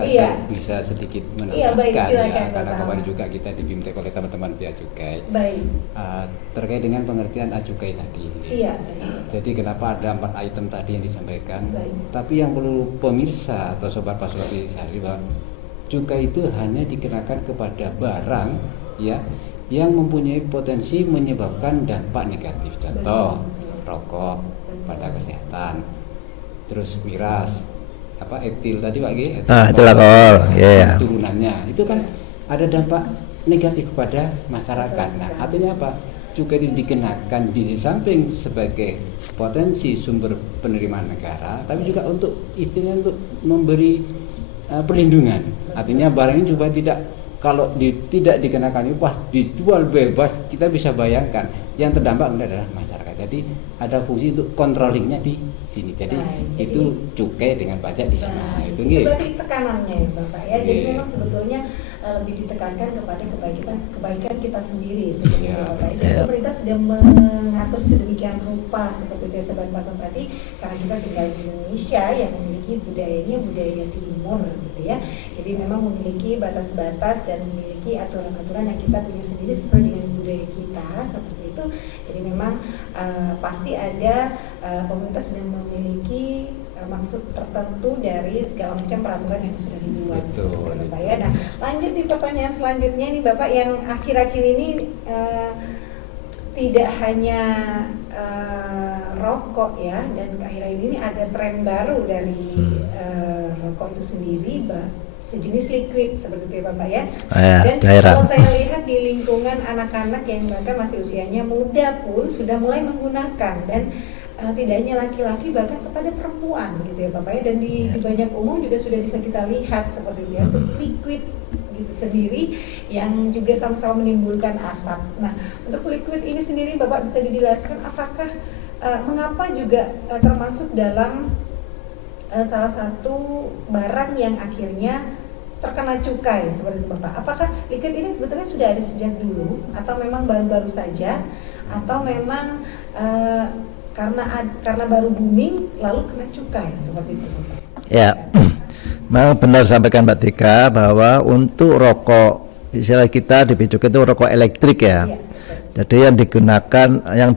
bisa sedikit menambahkan baik, silakan, karena Bapak. kemarin juga kita dibimtek oleh teman-teman Bea Cukai Baik. terkait dengan pengertian acukai tadi. Iya. Jadi kenapa ada 4 item tadi yang disampaikan? Baik. Tapi yang perlu pemirsa atau Sobat Pasopati sadari bahwa cukai itu hanya dikenakan kepada barang ya yang mempunyai potensi menyebabkan dampak negatif. Contoh, rokok pada kesehatan, terus miras, etil tadi Pak G, Etil alkohol, yeah. turunannya itu kan ada dampak negatif kepada masyarakat. Nah, artinya apa? Cukai ini dikenakan di samping sebagai potensi sumber penerimaan negara, tapi juga untuk istilahnya untuk memberi perlindungan. Artinya barang ini juga tidak dikenakan upah, dijual bebas, kita bisa bayangkan yang terdampak adalah masyarakat. Jadi ada fungsi untuk controllingnya di sini. Jadi itu cukai dengan pajak di sana. Itu berarti tekanannya ya Bapak ya. Jadi memang sebetulnya lebih ditekankan kepada kebaikan kita sendiri seperti itu Bapak. Jadi pemerintah sudah mengatur sedemikian rupa seperti itu ya Sobat Pasopati, karena kita tinggal di Indonesia yang memiliki budayanya budaya timur gitu ya. Jadi memang memiliki batas-batas dan memiliki aturan-aturan yang kita punya sendiri sesuai dengan budaya kita seperti itu. Jadi memang pasti ada pemerintah sudah memiliki maksud tertentu dari segala macam peraturan yang sudah dibuat. Betul. Bapak ya. Nah, lanjut di pertanyaan selanjutnya nih Bapak, yang akhir-akhir ini tidak hanya rokok ya, dan akhir-akhir ini ada tren baru dari rokok itu sendiri, sejenis liquid seperti itu ya Bapak ya. Dan cairan. kalau saya lihat di lingkungan anak-anak yang bahkan masih usianya muda pun sudah mulai menggunakan, dan tidak hanya laki-laki, bahkan kepada perempuan gitu ya Bapak ya. Dan di banyak umum juga sudah bisa kita lihat seperti itu ya, untuk liquid gitu sendiri yang juga sama-sama menimbulkan asap. Nah, untuk liquid ini sendiri Bapak bisa dijelaskan apakah mengapa juga termasuk dalam salah satu barang yang akhirnya terkena cukai seperti itu Bapak. Apakah liquid ini sebetulnya sudah ada sejak dulu atau memang baru-baru saja, atau memang karena baru booming lalu kena cukai seperti itu Bapak? Ya. Memang benar sampaikan Mbak Tika bahwa untuk rokok, istilah kita di Bea Cukai itu rokok elektrik ya. Jadi yang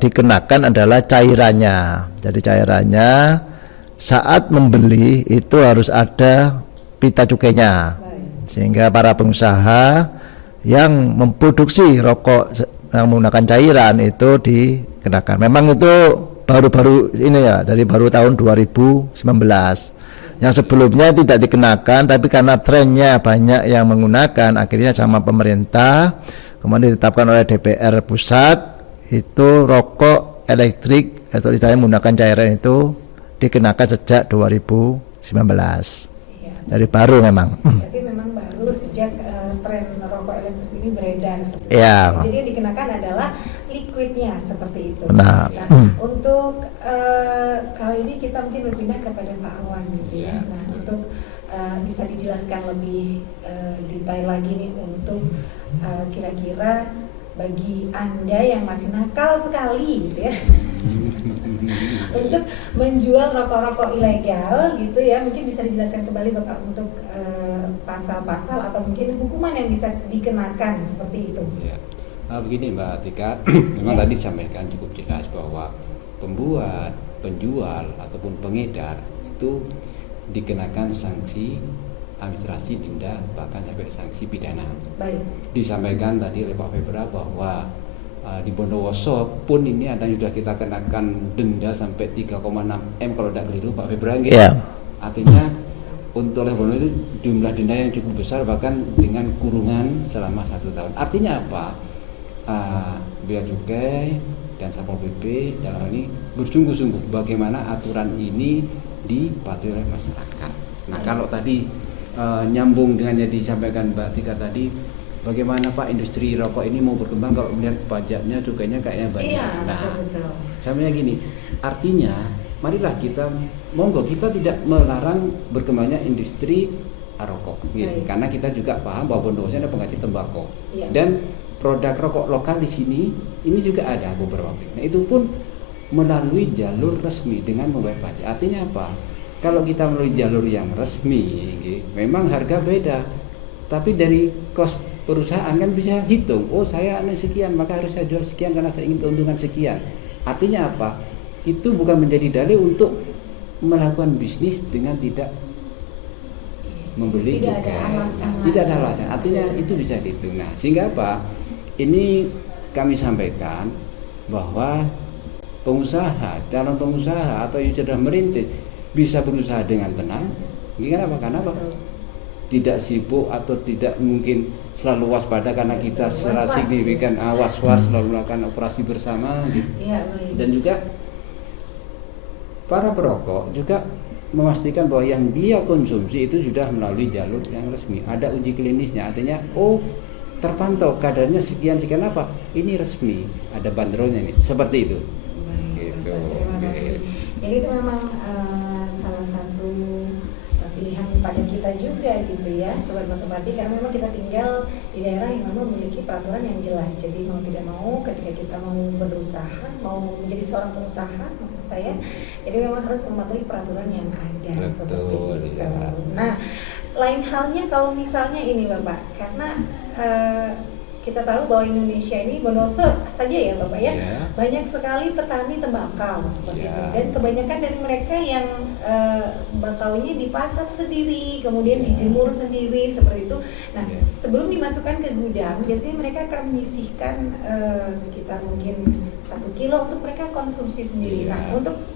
dikenakan adalah cairannya. Jadi cairannya saat membeli itu harus ada pita cukainya. Sehingga para pengusaha yang memproduksi rokok yang menggunakan cairan itu dikenakan. Memang itu baru-baru ini ya, dari baru tahun 2019. Yang sebelumnya tidak dikenakan, tapi karena trennya banyak yang menggunakan, akhirnya sama pemerintah kemudian ditetapkan oleh DPR pusat, itu rokok elektrik atau istilahnya menggunakan cairan itu dikenakan sejak 2019. Jadi baru memang. Jadi memang baru sejak tren rokok elektrik ini beredar. Jadi yang dikenakan adalah liquidnya seperti itu. Nah, untuk kali ini kita mungkin berpindah kepada Pak Awan gitu ya. Nah, untuk bisa dijelaskan lebih detail lagi nih untuk kira-kira bagi Anda yang masih nakal sekali gitu ya untuk menjual rokok-rokok ilegal gitu ya, mungkin bisa dijelaskan kembali Bapak untuk pasal-pasal atau mungkin hukuman yang bisa dikenakan seperti itu. Ya. Begini Mbak Tika, memang tadi disampaikan cukup jelas bahwa pembuat, penjual ataupun pengedar itu dikenakan sanksi administrasi, denda, bahkan sampai sanksi pidana. Baik. Disampaikan tadi oleh Pak Febra bahwa di Bondowoso pun ini ada sudah kita kenakan denda sampai 3,6 M kalau tidak keliru Pak Febra. Artinya untuk level itu jumlah denda yang cukup besar, bahkan dengan kurungan selama 1 tahun. Artinya apa? Bea Cukai dan Satpol PP dalam hal ini bersungguh-sungguh bagaimana aturan ini dipatuhi oleh masyarakat. Nah, kalau tadi nyambung dengan yang disampaikan Mbak Tika tadi, bagaimana Pak industri rokok ini mau berkembang kalau melihat pajaknya, cukainya kayaknya banyak. Iya, Nah, betul. samanya gini, artinya marilah kita tidak melarang berkembangnya industri rokok, gitu. Karena kita juga paham bahwa Bondowoso ada penghasil tembakau, Iya. dan produk rokok lokal di sini ini juga ada beberapa. Nah, itu pun melalui jalur resmi dengan membayar pajak. Artinya apa? Kalau kita melalui jalur yang resmi, memang harga beda, tapi dari kos perusahaan kan bisa hitung. Oh, saya sekian, maka harus saya jual sekian karena saya ingin keuntungan sekian. Artinya apa? Itu bukan menjadi dalih untuk melakukan bisnis dengan tidak membeli Tidak juga. ada alasan. Tidak ada alasan. Artinya itu bisa dihitung. Nah, sehingga apa? Ini kami sampaikan bahwa calon pengusaha atau yang sudah merintis bisa berusaha dengan tenang. Kenapa? Karena apa? Tidak sibuk atau tidak mungkin selalu waspada karena kita secara signifikan was-was selalu melakukan operasi bersama gitu. Iya, baik. Dan juga para perokok juga memastikan bahwa yang dia konsumsi itu sudah melalui jalur yang resmi, ada uji klinisnya, artinya terpantau kadarnya sekian apa, ini resmi, ada bandrolnya nih, seperti itu. Baik, Gitu. Terima kasih. Jadi itu memang salah satu pilihan pada kita juga gitu ya, Sobat Basopati, karena memang kita tinggal di daerah yang memang memiliki peraturan yang jelas. Jadi mau tidak mau ketika kita mau berusaha, mau menjadi seorang pengusaha, maksud saya, jadi memang harus mematuhi peraturan yang ada. Betul, seperti itu. ya. Nah, lain halnya kalau misalnya ini Bapak, karena kita tahu bahwa Indonesia ini, Bondowoso saja ya Bapak ya, banyak sekali petani tembakau seperti itu, dan kebanyakan dari mereka yang tembakaunya dipasat sendiri, kemudian dijemur sendiri seperti itu. Nah, sebelum dimasukkan ke gudang, biasanya mereka akan menyisihkan sekitar mungkin 1 kilo untuk mereka konsumsi sendiri. Nah, untuk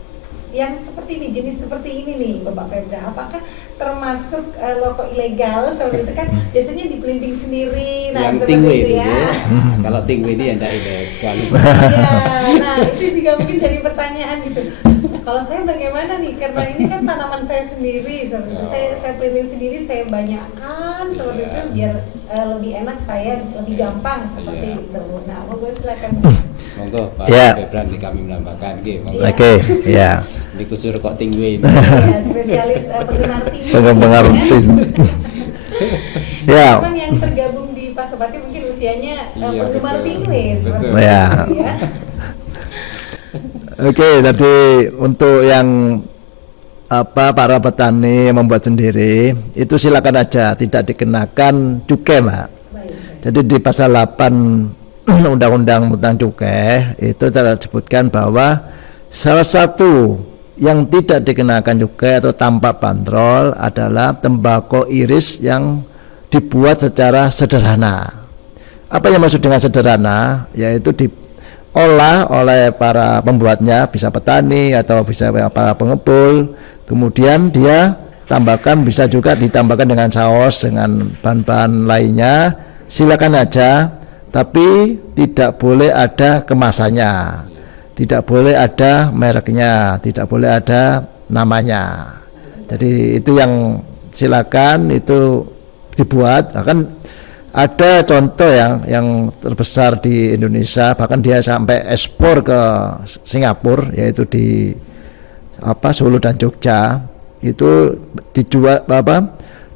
yang seperti ini, jenis seperti ini nih Bapak Febra, apakah termasuk rokok ilegal seperti itu kan biasanya dipelinting sendiri, nah yang seperti tingwe itu ya. Kalau tingwe ini yang tidak ilegal. Ya, nah itu juga mungkin jadi pertanyaan gitu. Kalau saya bagaimana nih, karena ini kan tanaman saya sendiri seperti itu, saya pelinting sendiri, saya banyakkan seperti itu biar lebih enak, saya lebih gampang seperti itu. Nah, monggo silakan. Monggo Pak Febran kami menambahkan Oke, ya. Di khusus rokok tingwe ini. Ya, spesialis penggemar tinggi. Penggemar ya. Cuman yang tergabung di Pasopati mungkin usianya penggemar tinggi seperti itu ya. Oke, tadi untuk yang para petani yang membuat sendiri itu silakan aja, tidak dikenakan cukai, Mbak. Jadi di pasal 8 Undang-Undang tentang cukai itu disebutkan bahwa salah satu yang tidak dikenakan cukai atau tanpa bandrol adalah tembakau iris yang dibuat secara sederhana. Apa yang maksud dengan sederhana? Yaitu diolah oleh para pembuatnya, bisa petani atau bisa para pengepul, kemudian dia tambahkan, bisa juga ditambahkan dengan saus, dengan bahan-bahan lainnya, silakan aja, tapi tidak boleh ada kemasannya, tidak boleh ada mereknya, tidak boleh ada namanya. Jadi itu yang silakan itu dibuat. Bahkan ada contoh yang terbesar di Indonesia, bahkan dia sampai ekspor ke Singapura, yaitu di Solo dan Jogja. Itu dijual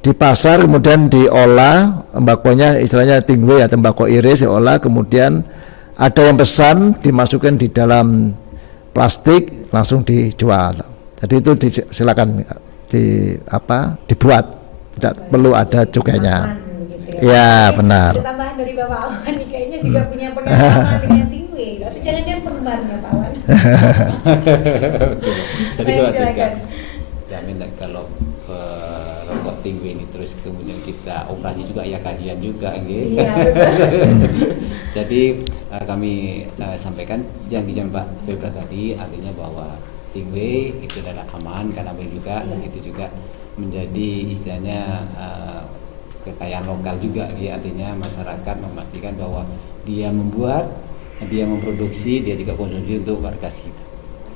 di pasar, kemudian diolah tembakonya, istilahnya tingwe ya, tembakau iris diolah, kemudian ada yang pesan dimasukkan di dalam plastik langsung dijual. Jadi itu silakan dibuat, tidak perlu ada cukainya. Ya, benar. Ada tambahan dari Bapak Awan nih, kayaknya juga punya pengalaman dengan tingwe. Tapi jangan-jangan penggemarnya Pak Awan. Jadi silakan. Jamin kalau rokok tingwe ini terus kemudian kita operasi juga ya, kajian juga gitu. Iya, betul. Jadi kami sampaikan yang disampaikan Pak Febra tadi, artinya bahwa tinggi itu adalah aman karena juga dan itu juga menjadi istilahnya kekayaan lokal juga ya, artinya masyarakat memastikan bahwa dia membuat, dia memproduksi, dia juga konsumsi untuk warga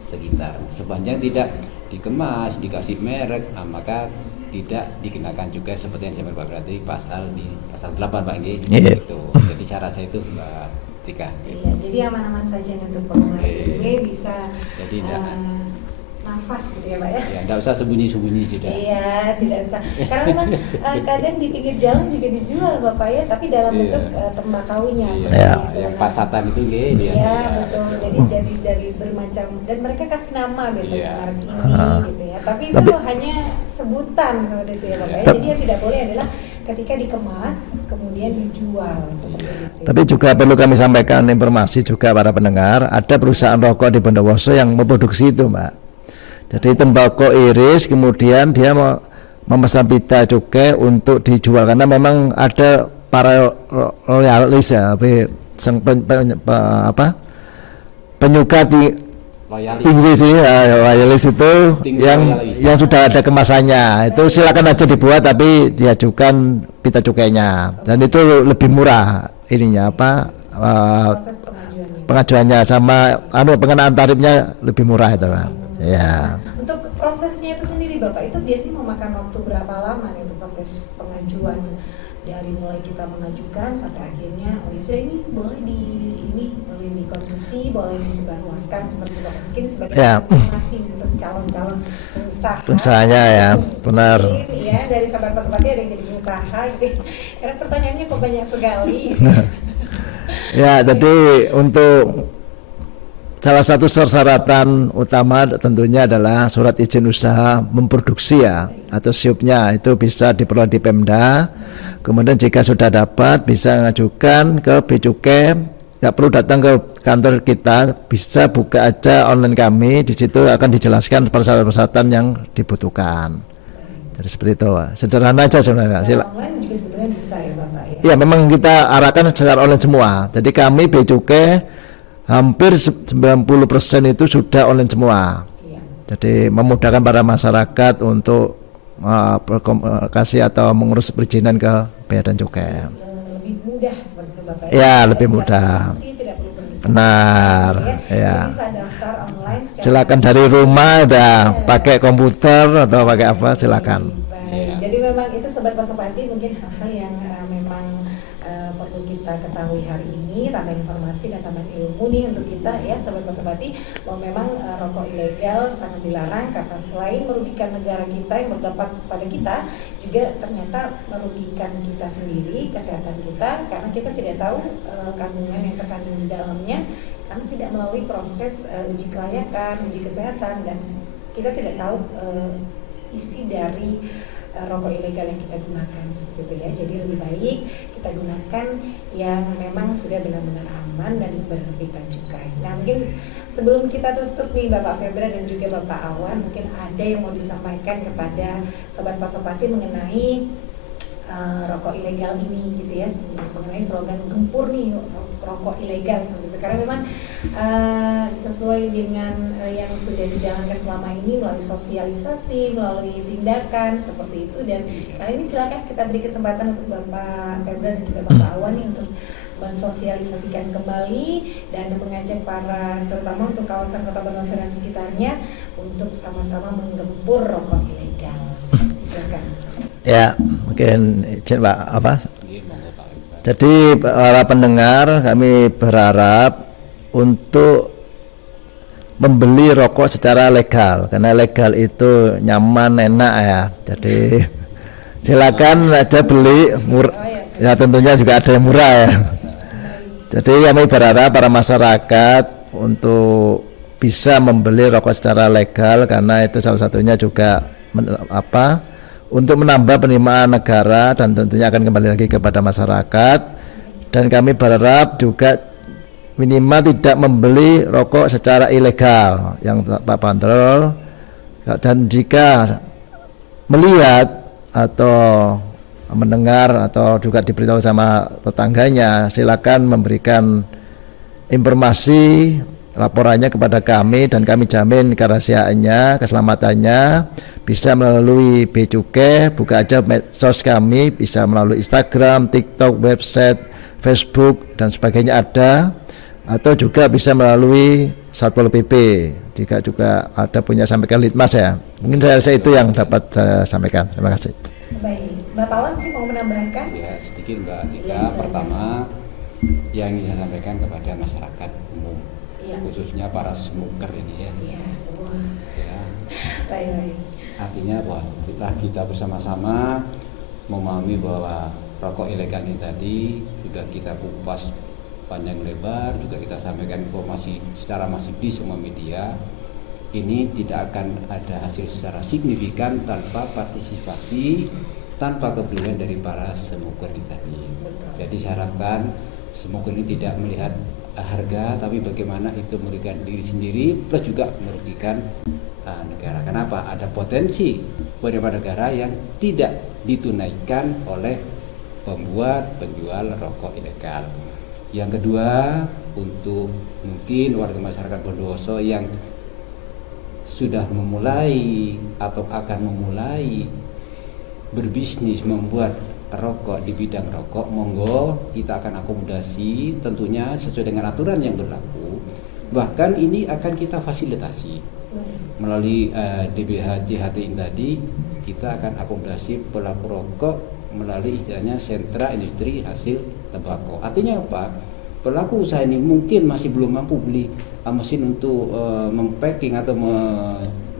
sekitar. Sepanjang tidak dikemas, dikasih merek, maka tidak dikenakan juga seperti yang saya berarti pasal 8 Pak G. Gitu. Jadi saya rasa itu Mbak Tika. Iya, jadi aman-aman saja untuk pengguna ini bisa jadi nafas gitu ya Pak ya. Ya, enggak usah sembunyi-sembunyi sudah. Iya, tidak usah. Karena memang kadang di pinggir jalan juga dijual Bapak ya, tapi dalam bentuk tembakaunya seperti yang pasatan itu gitu ya. Iya, betul. Jadi dari bermacam, dan mereka kasih nama biasanya merek ini gitu ya. Tapi itu hanya sebutan seperti itu ya Bapak ya. Jadi yang tidak boleh adalah ketika dikemas kemudian dijual seperti itu. Tapi juga perlu kami sampaikan informasi juga para pendengar, ada perusahaan rokok di Bondowoso yang memproduksi itu Mbak. Jadi tembakau iris kemudian dia memesan pita cukai untuk dijual karena memang ada para loyalis ya, penyuka tinggi sih loyalis itu yang sudah ada kemasannya itu silakan aja dibuat tapi diajukan pita cukainya dan itu lebih murah ininya proses pengajuannya sama pengenaan tarifnya lebih murah itu Pak. Ya. Untuk prosesnya itu sendiri Bapak itu biasanya memakan waktu berapa lama nih untuk proses pengajuan dari mulai kita mengajukan sampai akhirnya oh ya sudah ini boleh dikonsumsi, boleh disebarluaskan seperti itu mungkin sebagai informasi untuk calon-calon pensahanya ya benar. Ya dari sahabat-sahabatnya ada yang jadi pengusaha gitu. Karena pertanyaannya kok banyak sekali. Ya jadi untuk salah satu persyaratan utama tentunya adalah surat izin usaha memproduksi ya atau SIUP-nya itu bisa diperoleh di Pemda. Kemudian jika sudah dapat bisa mengajukan ke Becukai, nggak perlu datang ke kantor kita, bisa buka aja online kami, di situ akan dijelaskan persyaratan-persyaratan yang dibutuhkan. Jadi seperti itu, sederhana aja sebenarnya. Online juga sebetulnya bisa ya Bapak ya? Ya memang kita arahkan secara online semua. Jadi kami Becukai hampir 90% itu sudah online semua. Jadi memudahkan para masyarakat untuk berkomunikasi atau mengurus perizinan ke Bea dan Cukai. Lebih mudah seperti itu Bapak ya? Lebih mudah. Benar. Ya. Silakan dari rumah udah pakai komputer atau pakai apa silakan. Jadi memang itu Sobat Pasopati mungkin hal-hal yang memang perlu kita ketahui hari ini, tambah informasi dan tambah ilmu nih untuk kita ya Sobat Pasopati, bahwa memang rokok ilegal sangat dilarang karena selain merugikan negara kita yang berdampak pada kita, juga ternyata merugikan kita sendiri, kesehatan kita, karena kita tidak tahu kandungan yang terkandung di dalamnya, karena tidak melalui proses uji kelayakan, uji kesehatan, dan kita tidak tahu isi dari rokok ilegal yang kita gunakan seperti itu ya. Jadi lebih baik kita gunakan yang memang sudah benar-benar aman dan berpita cukai. Nah mungkin sebelum kita tutup nih Bapak Febra dan juga Bapak Awan, mungkin ada yang mau disampaikan kepada Sobat Pasopati mengenai rokok ilegal ini gitu ya, mengenai slogan gempur nih rokok ilegal seperti itu, karena memang sesuai dengan yang sudah dijalankan selama ini melalui sosialisasi, melalui tindakan seperti itu. Dan kali ini silakan kita beri kesempatan untuk Bapak Febra dan juga Bapak Awan nih untuk mensosialisasikan kembali dan mengajak para, terutama untuk kawasan Kota Bondowoso dan sekitarnya, untuk sama-sama menggempur rokok ilegal. Silakan. Ya, mungkin izin Pak Jadi para pendengar, kami berharap untuk membeli rokok secara legal, karena legal itu nyaman, enak ya. Jadi silakan aja beli, ya tentunya juga ada yang murah ya. Jadi kami berharap para masyarakat untuk bisa membeli rokok secara legal, karena itu salah satunya juga untuk menambah penerimaan negara dan tentunya akan kembali lagi kepada masyarakat. Dan kami berharap juga minimal tidak membeli rokok secara ilegal yang tak bandrol, dan jika melihat atau mendengar atau juga diberitahu sama tetangganya, silakan memberikan informasi laporannya kepada kami dan kami jamin kerahasiaannya, keselamatannya. Bisa melalui Bea Cukai, buka aja medsos kami, bisa melalui Instagram, TikTok, website, Facebook dan sebagainya ada, atau juga bisa melalui Satpol PP jika juga ada punya sampaikan Litmas ya. Mungkin saya itu yang dapat saya sampaikan. Terima kasih. Baik, Bapak Awan mungkin mau menambahkan? Ya sedikit Mbak Tika. Ya, pertama yang ingin saya sampaikan kepada masyarakat umum, ya, khususnya para smoker ini ya. Iya. Wah. Ya. Baik. Artinya bahwa kita bersama-sama memahami bahwa rokok ilegal ini tadi sudah kita kupas panjang lebar, juga kita sampaikan informasi secara masif di semua media. Ini tidak akan ada hasil secara signifikan tanpa partisipasi, tanpa kepedulian dari para smoker ini tadi. Jadi saya harapkan smoker ini tidak melihat harga, tapi bagaimana itu merugikan diri sendiri plus juga merugikan negara. Kenapa? Ada potensi beberapa negara yang tidak ditunaikan oleh pembuat penjual rokok ilegal. Yang kedua, untuk mungkin warga masyarakat Bondowoso yang sudah memulai atau akan memulai berbisnis membuat rokok di bidang rokok, monggo kita akan akomodasi tentunya sesuai dengan aturan yang berlaku. Bahkan ini akan kita fasilitasi melalui DBH JHT ini tadi, kita akan akomodasi pelaku rokok melalui istilahnya sentra industri hasil tembakau. Artinya apa? Pelaku usaha ini mungkin masih belum mampu beli mesin untuk mempacking atau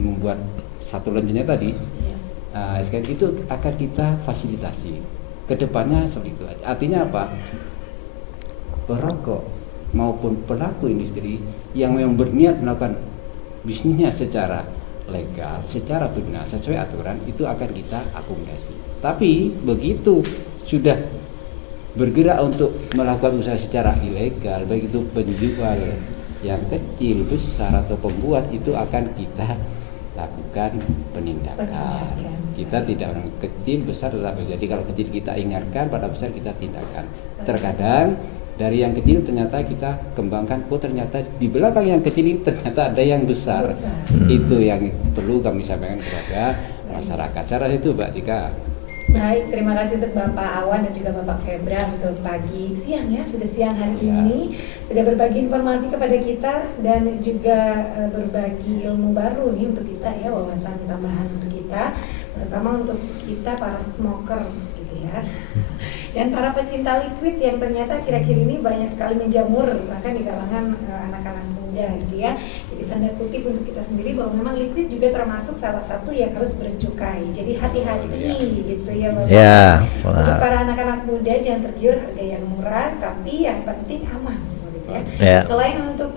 membuat satu lenjennya tadi. SKN itu akan kita fasilitasi. Kedepannya seperti itu. Artinya apa? Perokok maupun pelaku industri yang memang berniat melakukan bisnisnya secara legal, secara benar, sesuai aturan, itu akan kita akomodasi. Tapi begitu sudah bergerak untuk melakukan usaha secara ilegal, baik itu penjual yang kecil, besar atau pembuat, itu akan kita lakukan penindakan. Kita tidak orang kecil, besar, tetapi jadi kalau kecil kita ingatkan, pada besar kita tindakan. Terkadang dari yang kecil ternyata kita kembangkan, ternyata di belakang yang kecil ini ternyata ada yang besar. Itu yang perlu kami sampaikan kepada masyarakat. Cara itu Mbak Tika. Baik, terima kasih untuk Bapak Awan dan juga Bapak Febra untuk siang ya, sudah siang hari ini sudah berbagi informasi kepada kita dan juga berbagi ilmu baru nih untuk kita ya, wawasan tambahan untuk kita, terutama untuk kita para smokers gitu ya. Dan para pecinta liquid yang ternyata kira-kira ini banyak sekali menjamur bahkan di kalangan anak-anak muda gitu ya. Jadi tanda kutip untuk kita sendiri bahwa memang liquid juga termasuk salah satu yang harus bercukai. Jadi hati-hati gitu ya Bapak. Ya, untuk para anak-anak muda jangan tergiur harga yang murah, tapi yang penting aman seperti itu ya. Ya. Selain untuk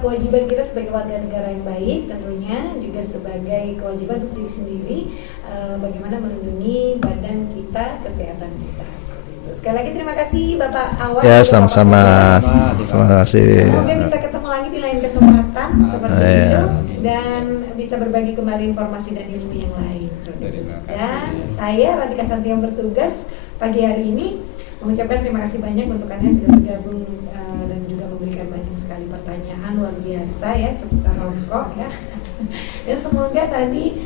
kewajiban kita sebagai warga negara yang baik, tentunya juga sebagai kewajiban untuk diri sendiri bagaimana melindungi badan kita, kesehatan kita. Sekali lagi terima kasih Bapak Awan. Ya, sama-sama. Terima kasih. Semoga bisa ketemu lagi di lain kesempatan seperti itu dan bisa berbagi kembali informasi dan ilmu yang lain. Dan saya Ratika Santi yang bertugas pagi hari ini mengucapkan terima kasih banyak untuk Anda yang sudah bergabung dan juga memberikan banyak sekali pertanyaan luar biasa ya seputar rokok ya. Dan semoga tadi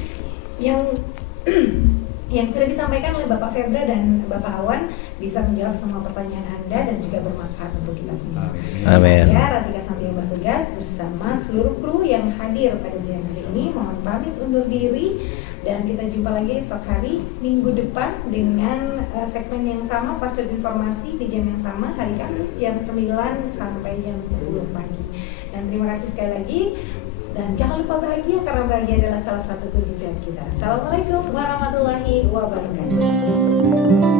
yang sudah disampaikan oleh Bapak Febra dan Bapak Awan bisa menjawab semua pertanyaan Anda dan juga bermanfaat untuk kita semua. Amin. Saya Ratika Santi yang bertugas bersama seluruh kru yang hadir pada siang hari ini. Mohon pamit undur diri dan kita jumpa lagi esok hari minggu depan dengan segmen yang sama, Pastor Informasi di jam yang sama, hari Kamis jam 9 sampai jam 10 pagi. Dan terima kasih sekali lagi. Dan jangan lupa bahagia, karena bahagia adalah salah satu kunci sehat kita. Assalamualaikum warahmatullahi wabarakatuh.